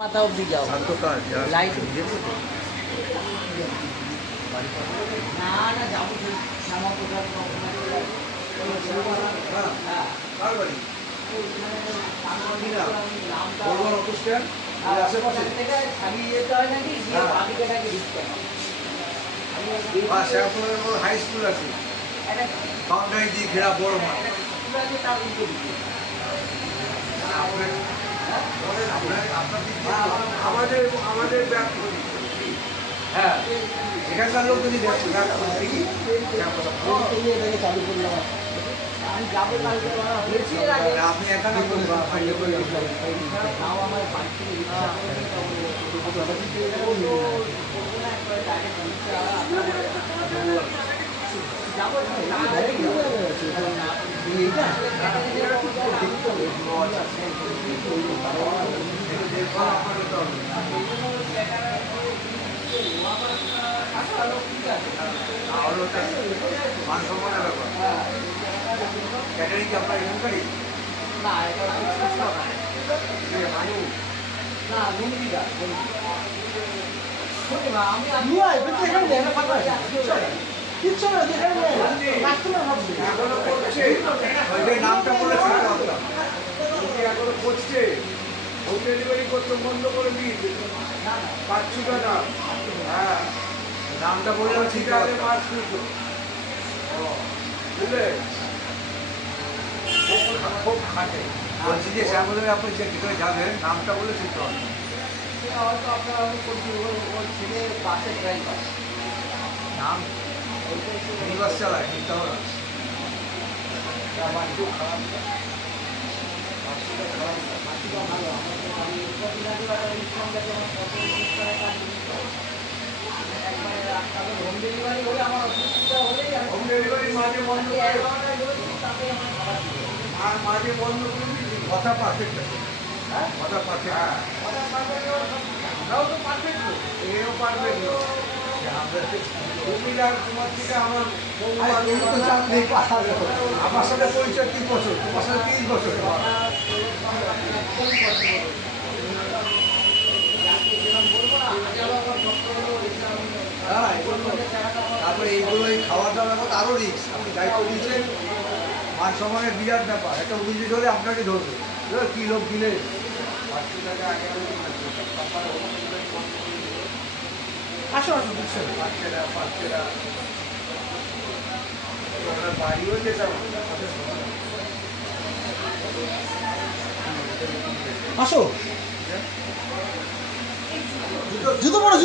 মাথা অব্দি যাও লাইট না না যাবো শ্যামা প্রসাদ হাই স্কুল আছে বাউন্ডারি দিয়ে ঘেরা বড় মাঠ আমাদের আমাদের হ্যাঁ এখানকার লোক যদি চালু করলাম আমি যাবো কালকে আপনি একা না তাও আমার বাড়ি থেকে মান সম্মানের ব্যাপার ক্যাটারিং কি আপনার এখানকারই না নামটা বলে এখনো করছে হোম ডেলিভারি করতে বন্ধ করে দিয়েছে 500 টাকা হ্যাঁ নামটা বলে ঠিক আছে 500 বুঝলে খুব খাটে বলছি যে শ্যামলের আপনি যে ভিতরে যাবেন নামটা বলে ঠিক হবে হয়তো আপনারা ওর ছেলে বাসের ড্রাইভার নাম নিবাস চালায় নিতে হবে হোম ডেলিভারি হলে আমার অসুবিধা হলেই হোম ডেলিভারি মাঝে বন্ধ আর মাঝে বন্ধ করে দিয়েছি কথা পারফেক্ট আছে হ্যাঁ কথা পারফেক্ট আমরাও তো পারফেক্ট এও পারফেক্ট তোমার থেকে আমার আমার সাথে পরিচয় 3 বছর তোমার সাথে 30 বছর তারপরে এইগুলো এই খাওয়া দাওয়ার ব্যাপার আরও রিস্ক আপনি দায়িত্ব দিয়েছেন মান সম্মানের বিরাট ব্যাপার একটা অভিযোগ হলে আপনাকে ধরবে কী লোক দিলে 500 টাকা আগে আসো আসো বুঝছেন 500 টাকা বাড়িও যেতাম আসো জুতো পরে